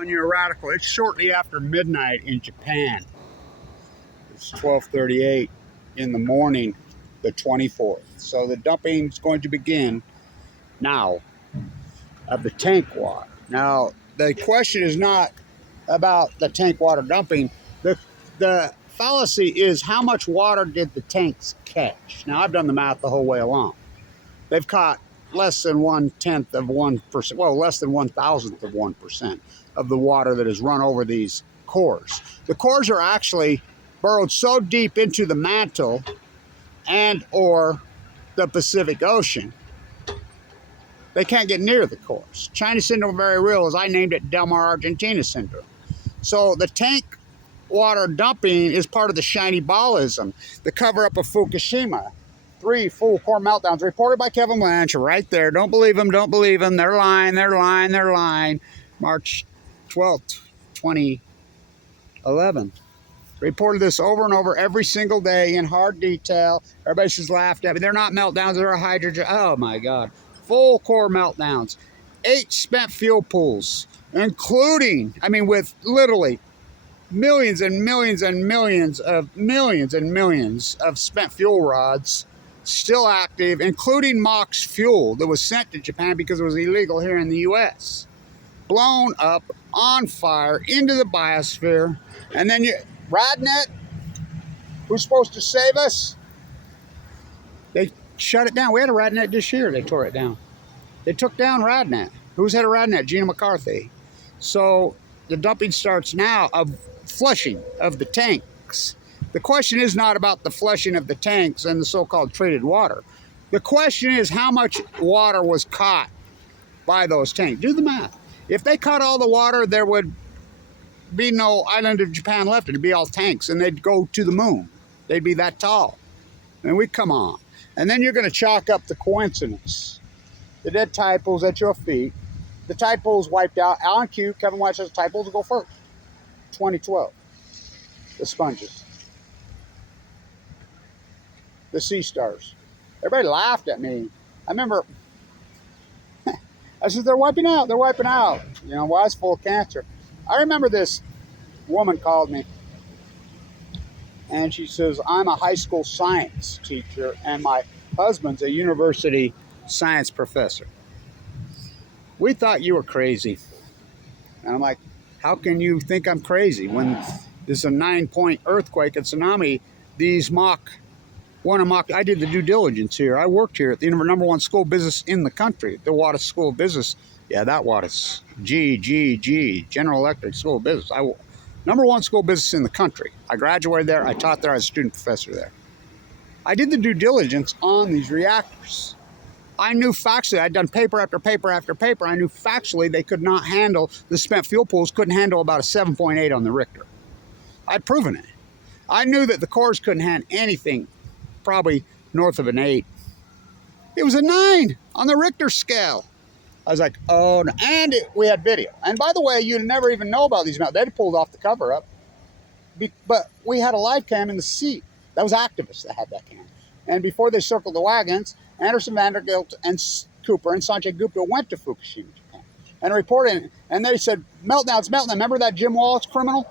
On your radical, it's shortly after midnight in Japan. It's 12:38 in the morning, the 24th. So the dumping is going to begin now of the tank water. Now, the question is not about the tank water dumping. The fallacy is how much water did the tanks catch? Now, I've done the math the whole way along. They've caught less than 1/10 of 1%, well, less than 1,000th of 1% of the water that has run over these cores. The cores are actually burrowed so deep into the mantle and or the Pacific Ocean, they can't get near the cores. Chinese syndrome very real, as I named it, Del Mar, Argentina syndrome. So the tank water dumping is part of the shiny ballism, the cover-up of Fukushima. 3 full core meltdowns reported by Kevin Blanch right there. Don't believe them, don't believe them. They're lying, they're lying, they're lying. March 12th, 2011. Reported this over and over every single day in hard detail. Everybody just laughed at me. They're not meltdowns, they're hydrogen. Oh my God. Full core meltdowns. 8 spent fuel pools, including, I mean, with literally millions and millions and millions of spent fuel rods still active, including MOX fuel that was sent to Japan because it was illegal here in the U.S. Blown up, on fire, into the biosphere. And then Radnet, who's supposed to save us, they shut it down. We had a Radnet this year. They tore it down. They took down Radnet. Who's head of Radnet? Gina McCarthy. So the dumping starts now of flushing of the tanks. The question is not about the flushing of the tanks and the so-called treated water. The question is how much water was caught by those tanks. Do the math. If they caught all the water, there would be no island of Japan left. It'd be all tanks, and they'd go to the moon. They'd be that tall. And we come on. And then you're going to chalk up the coincidence. The dead tide pools at your feet. The tide pools wiped out. Alan Q, Kevin White says the tide pools will go first. 2012. The sponges. The sea stars. Everybody laughed at me. I remember, I said, they're wiping out, they're wiping out. You know, well, I was full of cancer. I remember this woman called me, and she says, I'm a high school science teacher, and my husband's a university science professor. We thought you were crazy. And I'm like, how can you think I'm crazy when there's a 9-point earthquake and tsunami? These I did the due diligence here. I worked here at the #1 school of business in the country, the Wattis School of Business. Yeah, that Wattis. General Electric School of Business. #1 school of business in the country. I graduated there. I taught there. I was a student professor there. I did the due diligence on these reactors. I knew factually, I'd done paper after paper after paper. I knew factually they could not handle, the spent fuel pools couldn't handle about a 7.8 on the Richter. I'd proven it. I knew that the cores couldn't handle anything probably north of an 8. It was a 9 on the Richter scale. I was like, oh no. And we had video. And by the way, you'd never even know about these meltdowns. They'd pulled off the cover up. But we had a live cam in the seat. That was activists that had that cam. And before they circled the wagons, Anderson Vanderbilt and Cooper and Sanjay Gupta went to Fukushima, Japan, and reported. And they said, meltdowns. Remember that Jim Wallace criminal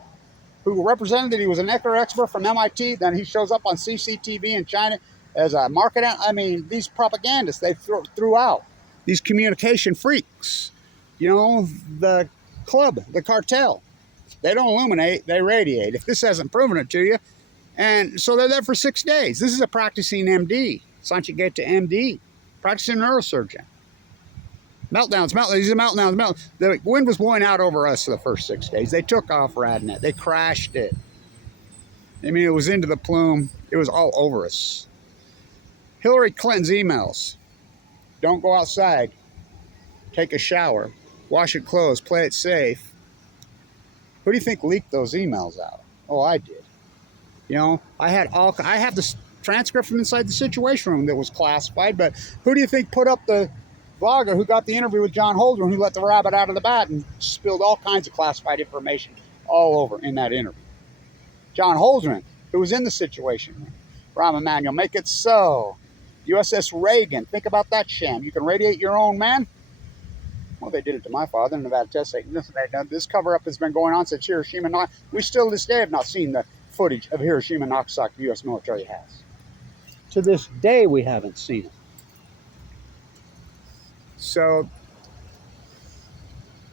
who represented that he was an Ecker expert from MIT? Then he shows up on CCTV in China as a market. I mean, these propagandists they threw out. These communication freaks, you know, the club, the cartel. They don't illuminate, they radiate. If this hasn't proven it to you. And so they're there for 6 days. This is a practicing MD, Sanjay Gupta MD, practicing neurosurgeon. Meltdowns, these are meltdowns. The wind was blowing out over us for the first 6 days. They took off Radnet. They crashed it. I mean, it was into the plume. It was all over us. Hillary Clinton's emails. Don't go outside. Take a shower. Wash your clothes. Play it safe. Who do you think leaked those emails out? Oh, I did. You know, I have the transcript from inside the Situation Room that was classified, but who do you think put up the vlogger who got the interview with John Holdren, who let the rabbit out of the bat and spilled all kinds of classified information all over in that interview? John Holdren, who was in the Situation Room. Rahm Emanuel, make it so. USS Reagan, think about that sham. You can radiate your own man. Well, they did it to my father in Nevada test site. This cover-up has been going on since Hiroshima. We still to this day have not seen the footage of Hiroshima and Nagasaki the U.S. military has. To this day, we haven't seen it. So,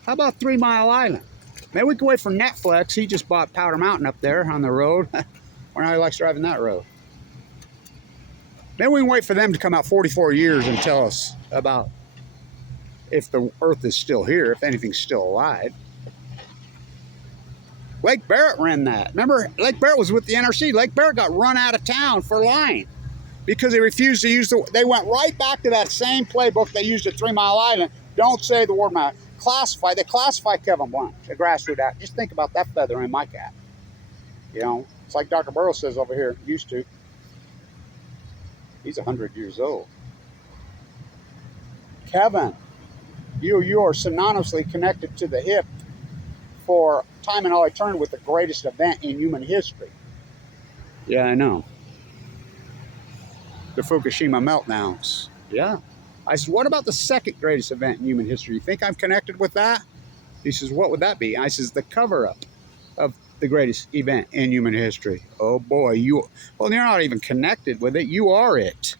how about 3 Mile Island? Maybe we can wait for Netflix. He just bought Powder Mountain up there on the road. Or now he likes driving that road. Maybe we can wait for them to come out 44 years and tell us about if the Earth is still here, if anything's still alive. Lake Barrett ran that. Remember, Lake Barrett was with the NRC. Lake Barrett got run out of town for lying because they refused to use they went right back to that same playbook they used at 3 Mile Island. Don't say the word mountain. Classify. They classify Kevin Blanch, a grassroots actor. Just think about that feather in my cap. You know, it's like Dr. Burroughs says over here, used to. He's 100 years old. Kevin, you are synonymously connected to the hip for time and all eternity with the greatest event in human history. Yeah, I know. The Fukushima meltdowns. Yeah. I said, what about the second greatest event in human history? You think I'm connected with that? He says, what would that be? I says, the cover-up of the greatest event in human history. Oh boy, well, you're not even connected with it. You are it.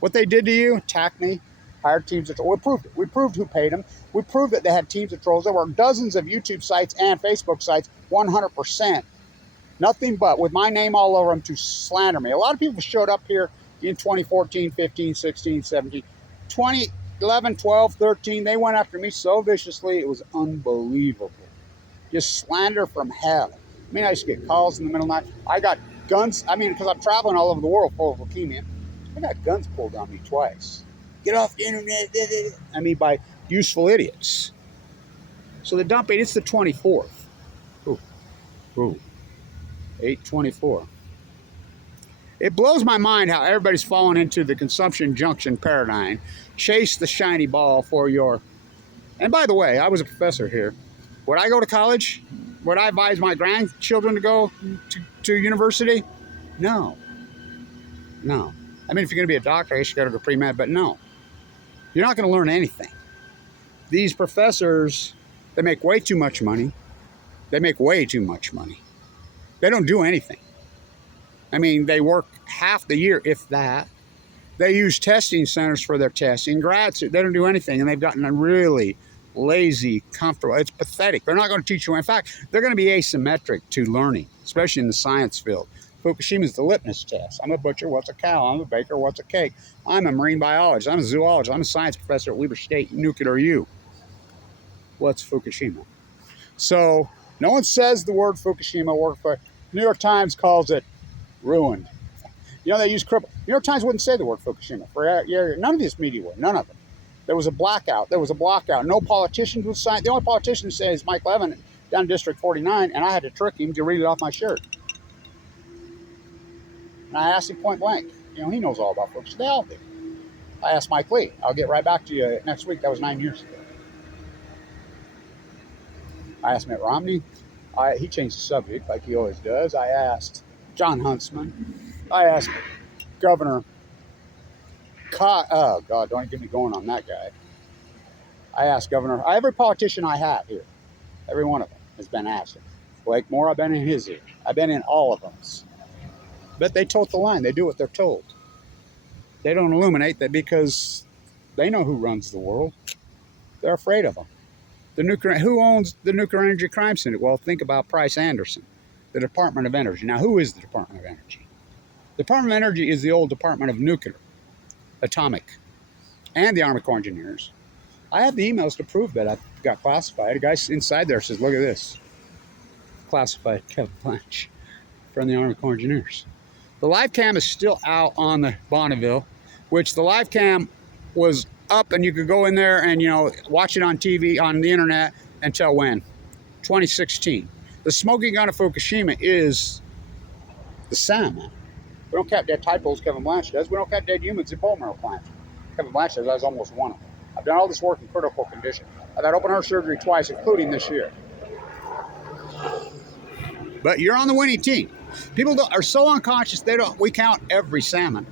What they did to you, attacked me, hired teams of trolls. We proved it. We proved who paid them. We proved that they had teams of trolls. There were dozens of YouTube sites and Facebook sites, 100%. Nothing but with my name all over them to slander me. A lot of people showed up here in 2014, 15, 16, 17, 2011, 12, 13. They went after me so viciously, it was unbelievable. Just slander from hell. I mean, I used to get calls in the middle of the night. I got guns. I mean, because I'm traveling all over the world full of leukemia. I got guns pulled on me twice. Get off the internet. I mean, by useful idiots. So the dumping, it's the 24th. Ooh. 8/24. It blows my mind how everybody's fallen into the consumption junction paradigm. Chase the shiny ball for your... And by the way, I was a professor here. Would I go to college? Would I advise my grandchildren to go to university? No. No. I mean, if you're going to be a doctor, I guess you got to go pre-med, but no. You're not going to learn anything. These professors, they make way too much money. They make way too much money. They don't do anything. I mean, they work half the year, if that. They use testing centers for their testing. Grads, they don't do anything, and they've gotten a really lazy, comfortable. It's pathetic. They're not going to teach you. In fact, they're going to be asymmetric to learning, especially in the science field. Fukushima is the litmus test. I'm a butcher. What's a cow? I'm a baker. What's a cake? I'm a marine biologist. I'm a zoologist. I'm a science professor at Weber State Nuclear U. What's Fukushima? So no one says the word Fukushima. New York Times calls it ruined. You know, they use cripple. New York Times wouldn't say the word Fukushima. None of this media would. None of them. There was a blackout. There was a blackout. No politicians would sign. The only politician said is Mike Levin down in District 49, and I had to trick him to read it off my shirt. And I asked him point blank. You know, he knows all about Fukushima. They all do. I asked Mike Lee. I'll get right back to you next week. That was 9 years ago. I asked Mitt Romney. He changed the subject like he always does. I asked John Huntsman. I asked Governor oh, God, don't get me going on that guy. I asked Governor, every politician I have here, every one of them has been asked. Blake Moore, I've been in his ear. I've been in all of them. But they tote the line. They do what they're told. They don't illuminate that because they know who runs the world. They're afraid of them. Who owns the Nuclear Energy Crime Syndicate? Well, think about Price Anderson, the Department of Energy. Now, who is the Department of Energy? The Department of Energy is the old Department of Nuclear, Atomic, and the Army Corps Engineers. I have the emails to prove that I got classified. A guy inside there says, look at this. Classified Kevin Blanch from the Army Corps Engineers. The live cam is still out on the Bonneville, which the live cam was up and you could go in there and, you know, watch it on TV, on the internet until when? 2016. The smoking gun of Fukushima is the salmon. We don't count dead tadpoles, Kevin Blanch does. We don't count dead humans in bone marrow plants. Kevin Blanch says I was almost one of them. I've done all this work in critical condition. I've had open heart surgery twice, including this year. But you're on the winning team. People are so unconscious, we count every salmon.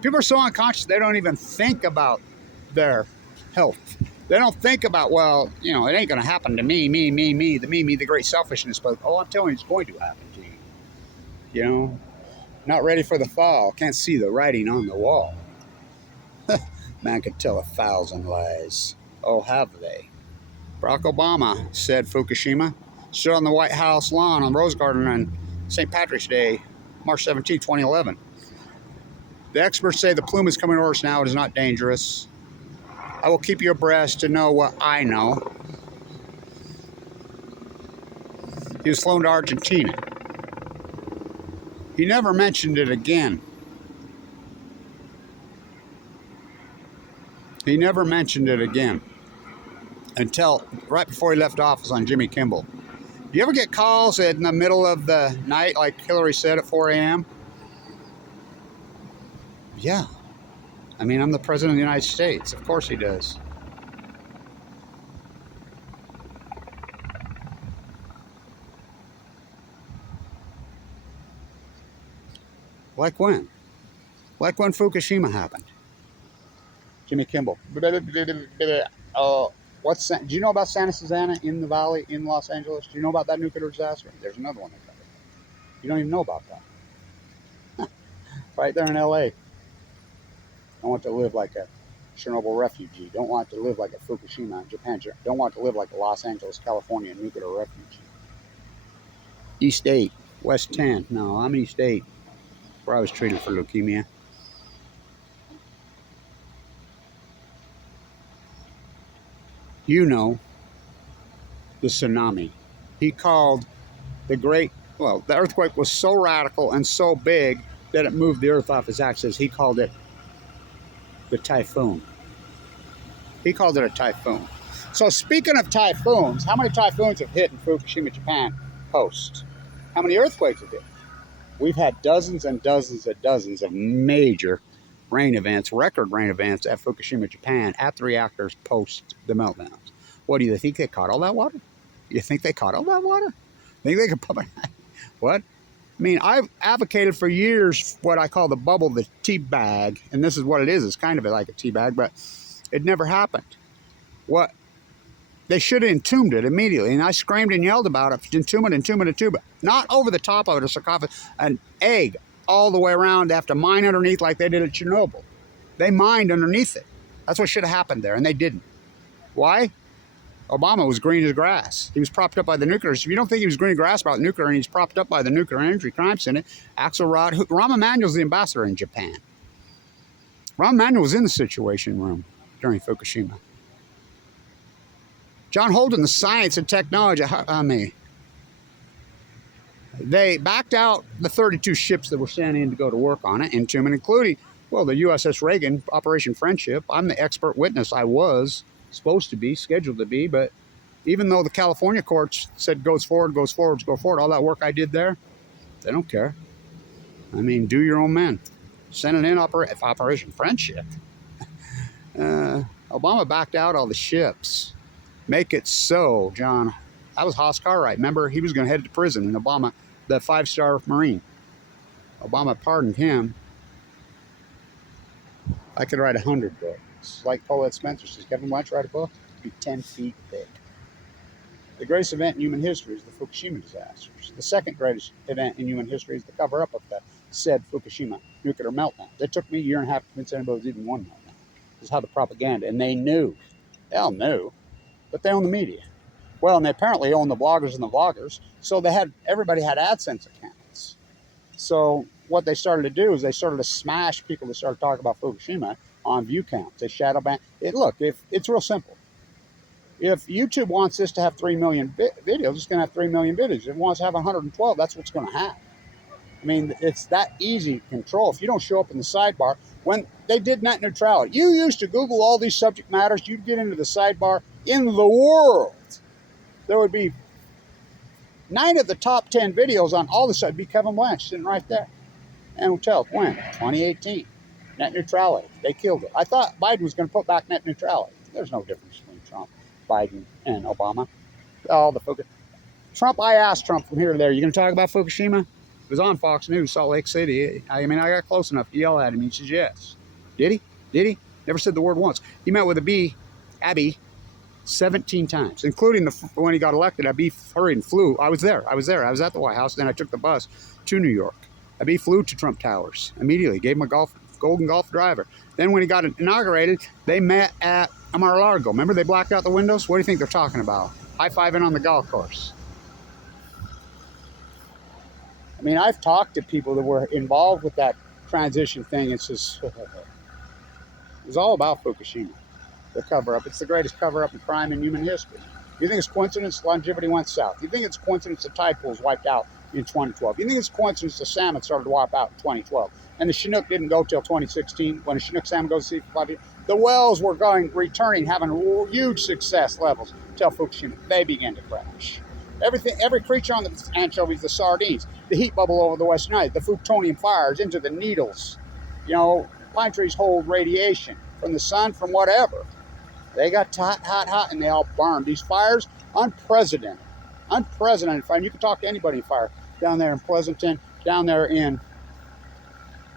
People are so unconscious, they don't even think about their health. They don't think about, well, you know, it ain't going to happen to me, the great selfishness. But, oh, I'm telling you, it's going to happen to you. You know, not ready for the fall. Can't see the writing on the wall. Man could tell 1,000 lies. Oh, have they? Barack Obama said Fukushima. Stood on the White House lawn on Rose Garden on St. Patrick's Day, March 17, 2011. The experts say the plume is coming over us now. It is not dangerous. I will keep you abreast to know what I know. He was flown to Argentina. He never mentioned it again. He never mentioned it again until right before he left office on Jimmy Kimmel. Do you ever get calls in the middle of the night, like Hillary said, at 4 a.m.? Yeah. I mean, I'm the President of the United States. Of course he does. Like when? Like when Fukushima happened. Jimmy Kimmel. What's do you know about Santa Susana in the valley in Los Angeles? Do you know about that nuclear disaster? There's another one. You don't even know about that. Right there in LA. Don't want to live like a Chernobyl refugee. Don't want to live like a Fukushima in Japan. Don't want to live like a Los Angeles, California nuclear refugee. East 8, West 10. No, I'm East 8, where I was treated for leukemia. You know, the tsunami. He called the the earthquake was so radical and so big that it moved the earth off its axis. He called it the typhoon. He called it a typhoon. So speaking of typhoons, how many typhoons have hit in Fukushima, Japan, post? How many earthquakes have hit? We've had dozens and dozens and dozens of major rain events, record rain events at Fukushima, Japan, at the reactors post the meltdowns. What, do you think they caught all that water? You think they caught all that water? Think they could pump it? What? I mean, I've advocated for years what I call the bubble, the tea bag, and this is what it is. It's kind of like a tea bag, but it never happened. What? They should have entombed it immediately, and I screamed and yelled about it. Entomb it. Not over the top of it, a sarcophagus, an egg all the way around. They have to mine underneath like they did at Chernobyl. They mined underneath it. That's what should have happened there, and they didn't. Why? Obama was green as grass. He was propped up by the nuclear. If you don't think he was green as grass about nuclear and he's propped up by the Nuclear Energy Crime Syndicate, Rahm Emanuel's the ambassador in Japan. Rahm Emanuel was in the Situation Room during Fukushima. John Holden, the science and technology, they backed out the 32 ships that were sent in to go to work on it, including, well, the USS Reagan, Operation Friendship. I'm the expert witness. I was supposed to be, scheduled to be, but even though the California courts said goes forward, all that work I did there, they don't care. I mean, do your own men. Send it in Operation Friendship. Obama backed out all the ships. Make it so, John. That was Haas Cartwright. Remember, he was going to head to prison, and Obama, the 5-star Marine, Obama pardoned him. I could write 100 books. Like Paulette Spencer says, Kevin Blanch write a book? It'd be 10 feet thick. The greatest event in human history is the Fukushima disasters. The second greatest event in human history is the cover-up of the said Fukushima nuclear meltdown. It took me a year and a half to convince anybody was even one meltdown. This is how the propaganda, and they knew. They all knew. But they own the media. Well, and they apparently own the bloggers and the vloggers. So everybody had AdSense accounts. So what they started to do is they started to smash people that started talking about Fukushima on view counts. They shadow ban it. Look, it's real simple. If YouTube wants this to have 3 million videos, it's going to have 3 million videos. If it wants to have 112, that's what's going to have. I mean, it's that easy to control. If you don't show up in the sidebar, when they did net neutrality, you used to Google all these subject matters, you'd get into the sidebar in the world. There would be 9 of the top 10 videos on all the sites, be Kevin Blanch sitting right there. And we'll tell when? 2018. Net neutrality. They killed it. I thought Biden was going to put back net neutrality. There's no difference between Trump, Biden, and Obama. Trump, I asked Trump from here to there, you going to talk about Fukushima? It was on Fox News, Salt Lake City. I mean, I got close enough to yell at him. He says, yes. Did he? Never said the word once. He met with Abby 17 times, including when he got elected. Abbe hurried and flew. I was there. I was at the White House. Then I took the bus to New York. Abbe flew to Trump Towers immediately, gave him a golden golf driver. Then when he got inaugurated, they met at Mar-a-Lago. Remember, they blacked out the windows? What do you think they're talking about? High-fiving on the golf course. I mean, I've talked to people that were involved with that transition thing. It's just, it was all about Fukushima, the cover-up. It's the greatest cover-up in crime in human history. You think it's coincidence longevity went south? You think it's coincidence the tide pools wiped out in 2012? You think it's coincidence the salmon started to wipe out in 2012? And the Chinook didn't go till 2016 when the Chinook salmon goes to sea for 5 years. The whales were returning, having huge success levels till Fukushima. They began to crash. Every creature on the anchovies, the sardines, the heat bubble over the Western Isles, the plutonium fires into the needles. You know, pine trees hold radiation from the sun, from whatever. They got hot, and they all burned. These fires, unprecedented fire. And you can talk to anybody in fire down there in Pleasanton, down there in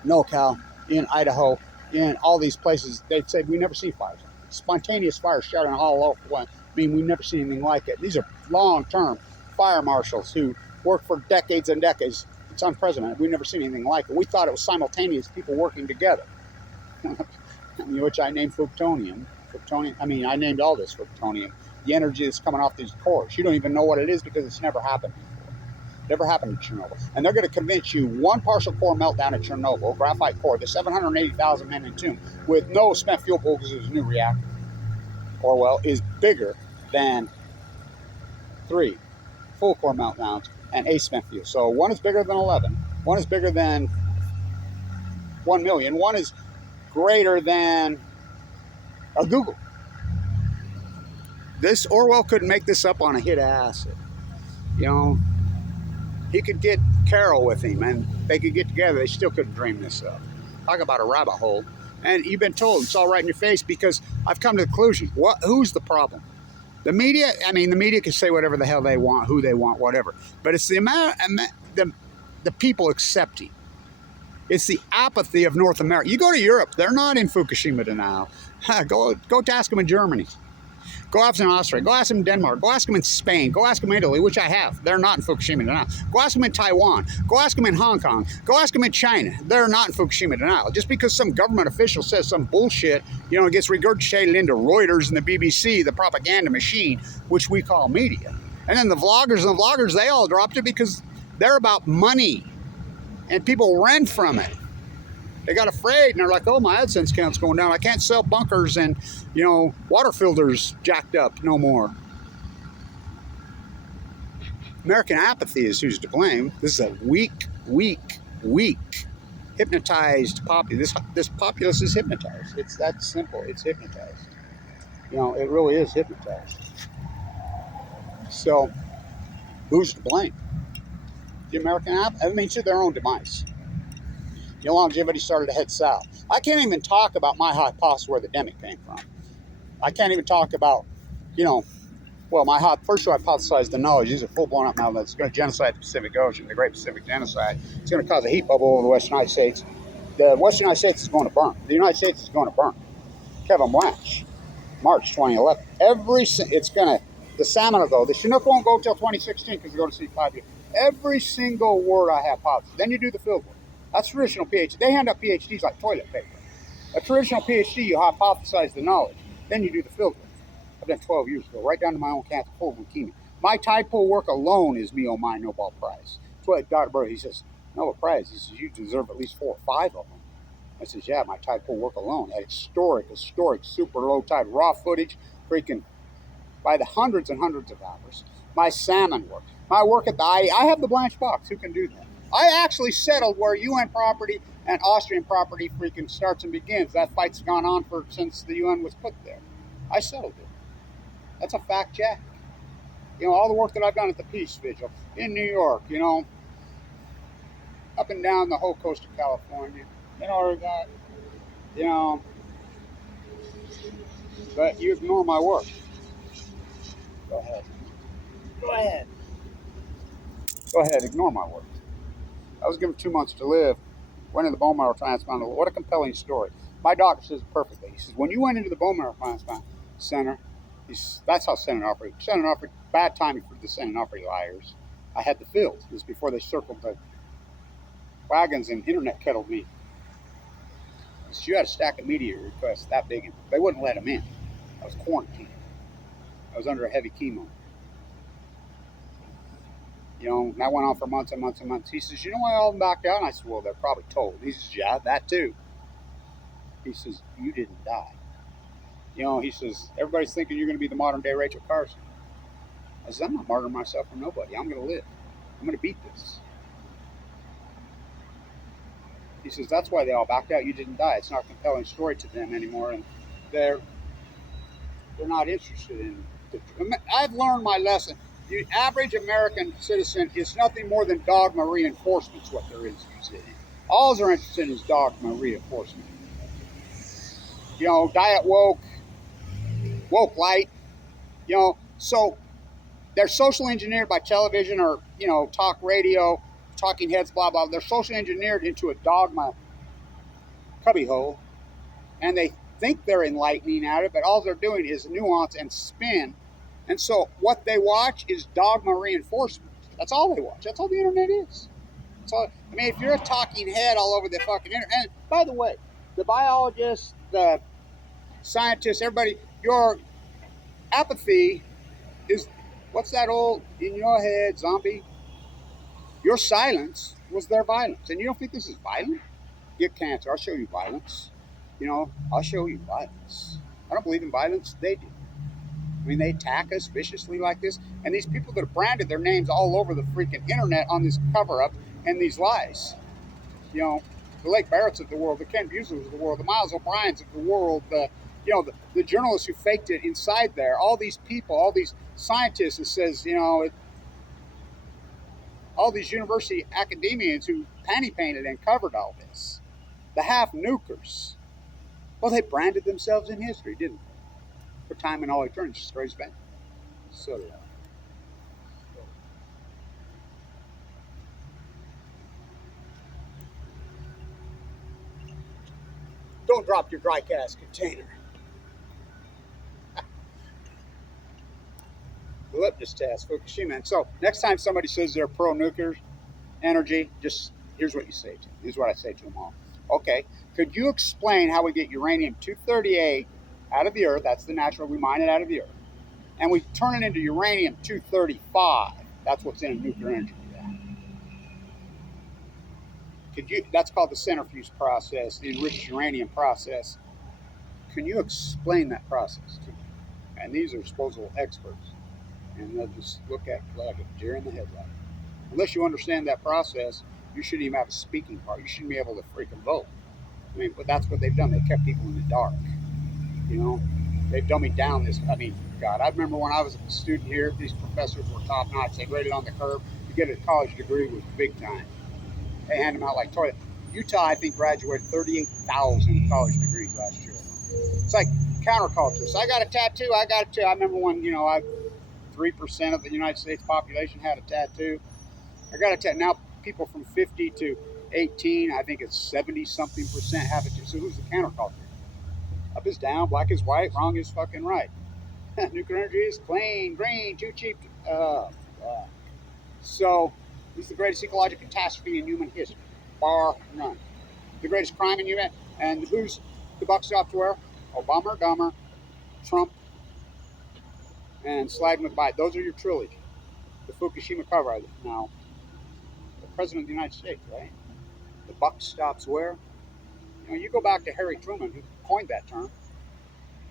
NorCal, in Idaho, in all these places. They'd say, we never see fires. Spontaneous fires shouting all over the place. I mean, we've never seen anything like it. These are long-term fire marshals who work for decades and decades. It's unprecedented. We've never seen anything like it. We thought it was simultaneous, people working together, which I named plutonium. I mean, I named all this plutonium. The energy that's coming off these cores. You don't even know what it is because it's never happened before. Never happened in Chernobyl. And they're going to convince you one partial core meltdown at Chernobyl, graphite core, the 780,000 men entombed with no spent fuel pool because it was a new reactor, Orwell, is bigger than 3 full core meltdowns and 8 spent fuel. So one is bigger than 11. One is bigger than 1 million. One is greater than a Google. This Orwell couldn't make this up on a hit of acid. You know, he could get Carol with him and they could get together. They still couldn't dream this up. Talk about a rabbit hole. And you've been told it's all right in your face because I've come to the conclusion. Who's the problem? The media. I mean, the media can say whatever the hell they want, who they want, whatever. But it's the the people accepting. It's the apathy of North America. You go to Europe, they're not in Fukushima denial. Go ask them in Germany. Go ask them in Austria. Go ask them in Denmark. Go ask them in Spain. Go ask them in Italy, which I have. They're not in Fukushima denial. Go ask them in Taiwan. Go ask them in Hong Kong. Go ask them in China. They're not in Fukushima denial. Just because some government official says some bullshit, you know, it gets regurgitated into Reuters and the BBC, the propaganda machine, which we call media. And then the vloggers, they all dropped it because they're about money. And people ran from it. They got afraid and they're like, oh, my AdSense count's going down. I can't sell bunkers and, you know, water filters jacked up no more. American apathy is who's to blame. This is a weak, hypnotized populace. This populace is hypnotized. It's that simple. It's hypnotized. You know, it really is hypnotized. So, who's to blame? The American apathy? I mean, to their own demise. Your longevity started to head south. I can't even talk about my hypothesis where the demic came from. I can't even talk about, you know, well, first you hypothesized the knowledge. These are full-blown up now. That's going to genocide the Pacific Ocean, the Great Pacific Genocide. It's going to cause a heat bubble over the Western United States. The Western United States is going to burn. The United States is going to burn. Kevin Blanch, March 2011. The salmon will go. The Chinook won't go till 2016 because they go to sea 5 years. Every single word I hypothesize. Then you do the field work. That's traditional PhD. They hand out PhDs like toilet paper. A traditional PhD, you hypothesize the knowledge. Then you do the field work. I've done 12 years ago, right down to my own cancer, full of leukemia. My tide pool work alone is me on my Nobel Prize. That's what Dr. Burr, he says, Nobel Prize. He says, you deserve at least 4 or 5 of them. I says, yeah, my tide pool work alone had historic, super low tide, raw footage, freaking by the hundreds and hundreds of hours. My salmon work. My work at I have the Blanch box. Who can do that? I actually settled where UN property and Austrian property freaking starts and begins. That fight's gone on since the UN was put there. I settled it. That's a fact check. You know, all the work that I've done at the Peace Vigil in New York, you know, up and down the whole coast of California, in Oregon, you know, but you ignore my work. Go ahead. Go ahead, ignore my work. I was given 2 months to live, went into the bone marrow transplant. What a compelling story. My doctor says it perfectly. He says, when you went into the bone marrow transplant center, That's how Senate Opry. Senate Opry, bad timing for the Senate Opry liars. I had the field. This was before they circled the wagons and internet kettled me. So you had a stack of media requests that big, and they wouldn't let them in. I was quarantined. I was under a heavy chemo. You know, and that went on for months and months and months. He says, you know why all of them backed out? And I said, well, they're probably told. He says, yeah, that too. He says, you didn't die. You know, he says, everybody's thinking you're going to be the modern day Rachel Carson. I said, I'm not martyring myself for nobody. I'm going to live. I'm going to beat this. He says, that's why they all backed out. You didn't die. It's not a compelling story to them anymore. And they're not interested in it. I've learned my lesson. The average American citizen is nothing more than dogma reinforcement is what they're interested in. All they're interested in is dogma reinforcement. You know, diet woke light, you know, so they're social engineered by television or, you know, talk radio, talking heads, blah, blah. They're social engineered into a dogma cubbyhole, and they think they're enlightening at it, but all they're doing is nuance and spin. And so what they watch is dogma reinforcement. That's all they watch. That's all the internet is. So, I mean, if you're a talking head all over the fucking internet, and by the way, the biologists, the scientists, everybody, your apathy is, what's that old in your head, zombie? Your silence was their violence. And you don't think this is violent? Get cancer, I'll show you violence. You know, I'll show you violence. I don't believe in violence, they do. I mean, they attack us viciously like this. And these people that have branded their names all over the freaking internet on this cover-up and these lies. You know, the Lake Barretts of the world, the Ken Buslers of the world, the Miles O'Briens of the world, you know, the journalists who faked it inside there, all these people, all these scientists that says, you know, all these university academians who panty painted and covered all this, the half nukers. Well, they branded themselves in history, didn't they? For time and all eternity, straight back. So, don't drop your dry gas container. The litmus test, Fukushima. And so, next time somebody says they're pro-nuclear energy, just here's what you say to them. Here's what I say to them all. Okay, could you explain how we get uranium-238 out of the earth? That's the natural, we mine it out of the earth. And we turn it into uranium-235. That's what's in a nuclear energy reactor. That's called the centrifuge process, the enriched uranium process. Can you explain that process to me? And these are supposable experts. And they'll just look at it like a deer in the headlight. Unless you understand that process, you shouldn't even have a speaking part. You shouldn't be able to freaking vote. I mean, but that's what they've done. They kept people in the dark. You know, they've dummied down this. I mean, God, I remember when I was a student here, these professors were top notch. They graded on the curve. You get a college degree was big time. They hand them out like toilet. Utah, I think, graduated 38,000 college degrees last year. It's like counterculture. So I got a tattoo. I remember when, you know, 3% of the United States population had a tattoo. I got a tattoo. Now people from 50 to 18, I think it's 70-something% have it too. So who's the counterculture? Up is down, black is white, wrong is fucking right. Nuclear energy is clean, green, too cheap. So this is the greatest ecological catastrophe in human history, bar none. The greatest crime in human. And who's the buck stops where? Obama or Dahmer, Trump, and sliding with Biden. Those are your trilogy. The Fukushima cover. Now, the President of the United States, right? The buck stops where? You know, you go back to Harry Truman, who coined that term.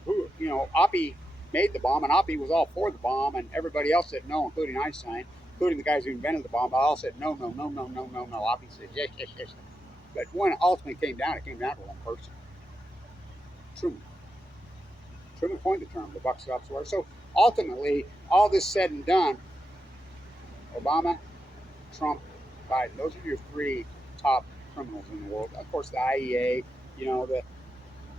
Who, you know, Oppie made the bomb, and Oppie was all for the bomb, and everybody else said no, including Einstein, including the guys who invented the bomb. All said no, no, no, no, no, no, no. Oppie said yes, yes, yes. But when it ultimately came down to one person. Truman. Truman coined the term, the buck stops where. So ultimately, all this said and done, Obama, Trump, Biden, those are your three top criminals in the world. Of course, the IEA, you know, the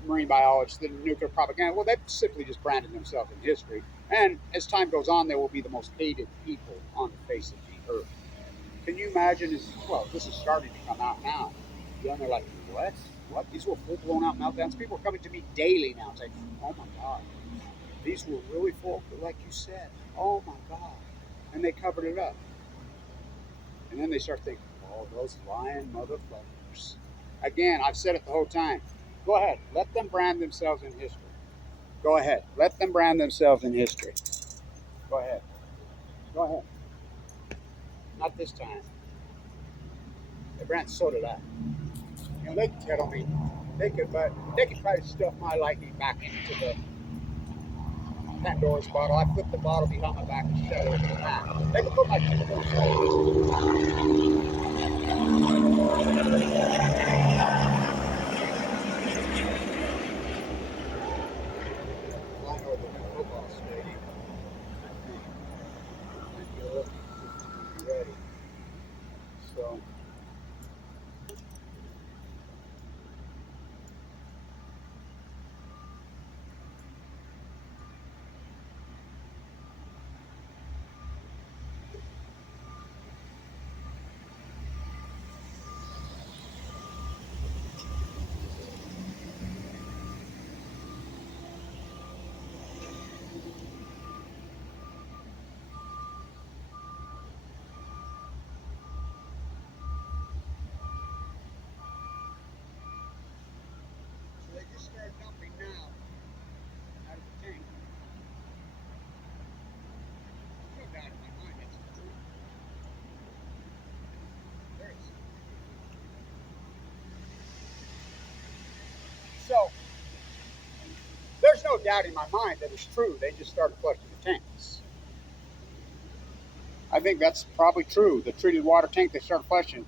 marine biologists, the nuclear propaganda, well, they've simply just branded themselves in history. And as time goes on, they will be the most hated people on the face of the earth. Can you imagine? This is starting to come out now. Then they're like, what? These were full-blown out meltdowns. People are coming to me daily now saying, oh my God, These were really full, like you said. Oh my God. And they covered it up. And then they start thinking, oh, those lying motherfuckers. Again, I've said it the whole time. Go ahead. Let them brand themselves in history. Go ahead. Let them brand themselves in history. Go ahead. Go ahead. Not this time. They brand, so did I. You know, they could tell me, they could try to stuff my lightning back into the Pandora's bottle. I flip the bottle behind my back and shut it in the back. They can put my flying over the football stadium. I think. And you're looking to be ready. So. They just started dumping now out of the tank. There's no doubt in my mind that's the truth. There is. So, there's no doubt in my mind that it's true. They just started flushing the tanks. I think that's probably true. The treated water tank they started flushing.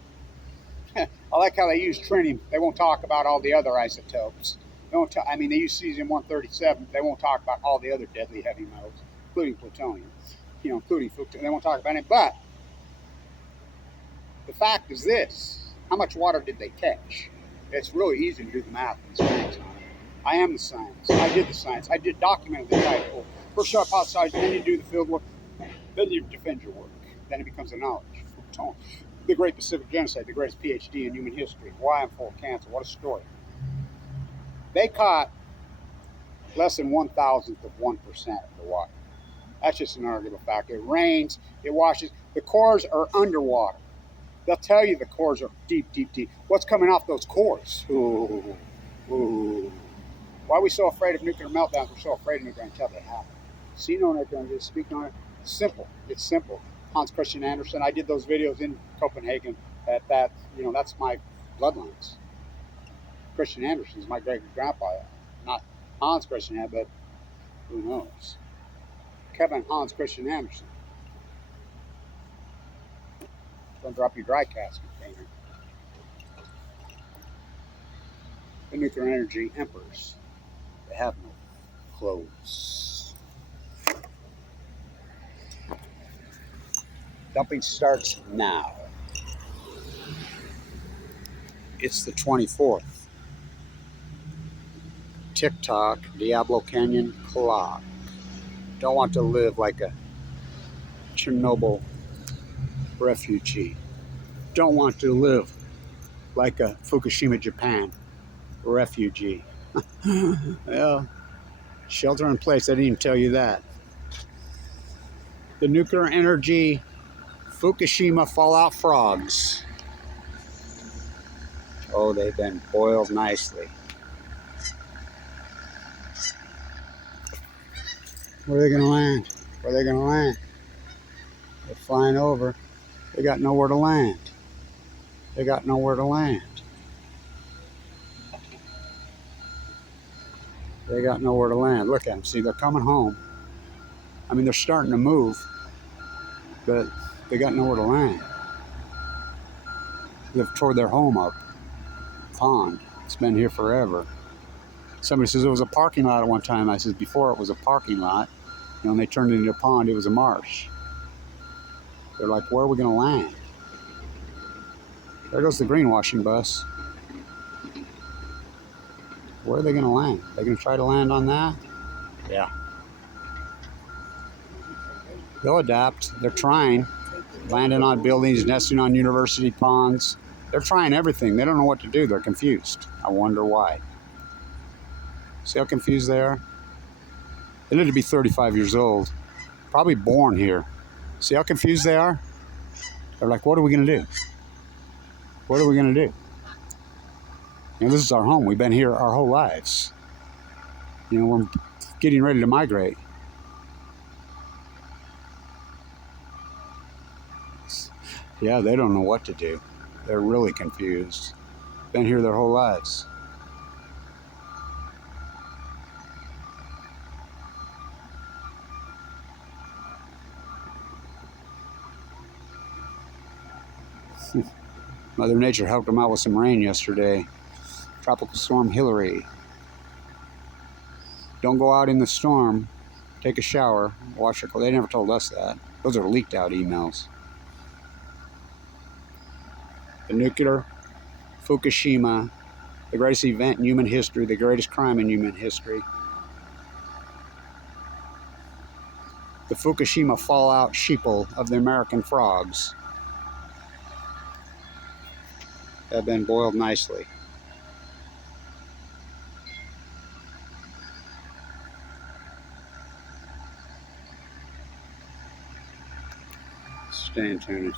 I like how they use tritium. They won't talk about all the other isotopes. I mean, they use cesium-137. They won't talk about all the other deadly heavy metals, including plutonium. You know, including FUKUSHIMA. They won't talk about it. But the fact is this: how much water did they catch? It's really easy to do the math and science on it. I am the science. I did the science. I did document the title. First you hypothesize, then you do the field work, then you defend your work. Then it becomes a knowledge. The Great Pacific Genocide, the greatest PhD in human history. Why I'm full of cancer. What a story. They caught less than 1,000th of 1% of the water. That's just an arguable fact. It rains, it washes. The cores are underwater. They'll tell you the cores are deep, deep, deep. What's coming off those cores? Ooh, ooh. Why are we so afraid of nuclear meltdowns? We're so afraid of nuclear until they happen. See no nuclear, just speak on it. It's simple. It's simple. Hans Christian Andersen. I did those videos in Copenhagen. That's my bloodlines. Christian Andersen is my great grandpa. Not Hans Christian, but who knows? Kevin Hans Christian Andersen. Don't drop your dry cask container. The nuclear energy emperors. They have no clothes. Dumping starts now. It's the 24th. TikTok, Diablo Canyon clock. Don't want to live like a Chernobyl refugee. Don't want to live like a Fukushima, Japan refugee. Well, shelter in place, I didn't even tell you that. The nuclear energy Fukushima fallout frogs. Oh, they've been boiled nicely. Where are they going to land? Where are they going to land? They're flying over. They got nowhere to land. They got nowhere to land. They got nowhere to land. Look at them. See, they're coming home. I mean, they're starting to move, but they got nowhere to land. They've tore their home up. Pond. It's been here forever. Somebody says it was a parking lot at one time. I said before it was a parking lot. And they turned it into a pond. It was a marsh. They're like, where are we going to land? There goes the greenwashing bus. Where are they going to land? Are they going to try to land on that? Yeah. They'll adapt. They're trying. Landing on buildings, nesting on university ponds. They're trying everything. They don't know what to do. They're confused. I wonder why. See how confused they are? They live to be 35 years old, probably born here. See how confused they are? They're like, what are we going to do? What are we going to do? You know, this is our home. We've been here our whole lives. You know, we're getting ready to migrate. Yeah, they don't know what to do. They're really confused. Been here their whole lives. Mother Nature helped them out with some rain yesterday. Tropical Storm Hillary. Don't go out in the storm. Take a shower. Wash your clothes. They never told us that. Those are leaked out emails. The nuclear FUKUSHIMA, the greatest event in human history, the greatest crime in human history. The Fukushima fallout sheeple of the American frogs have been boiled nicely. Stay tuned.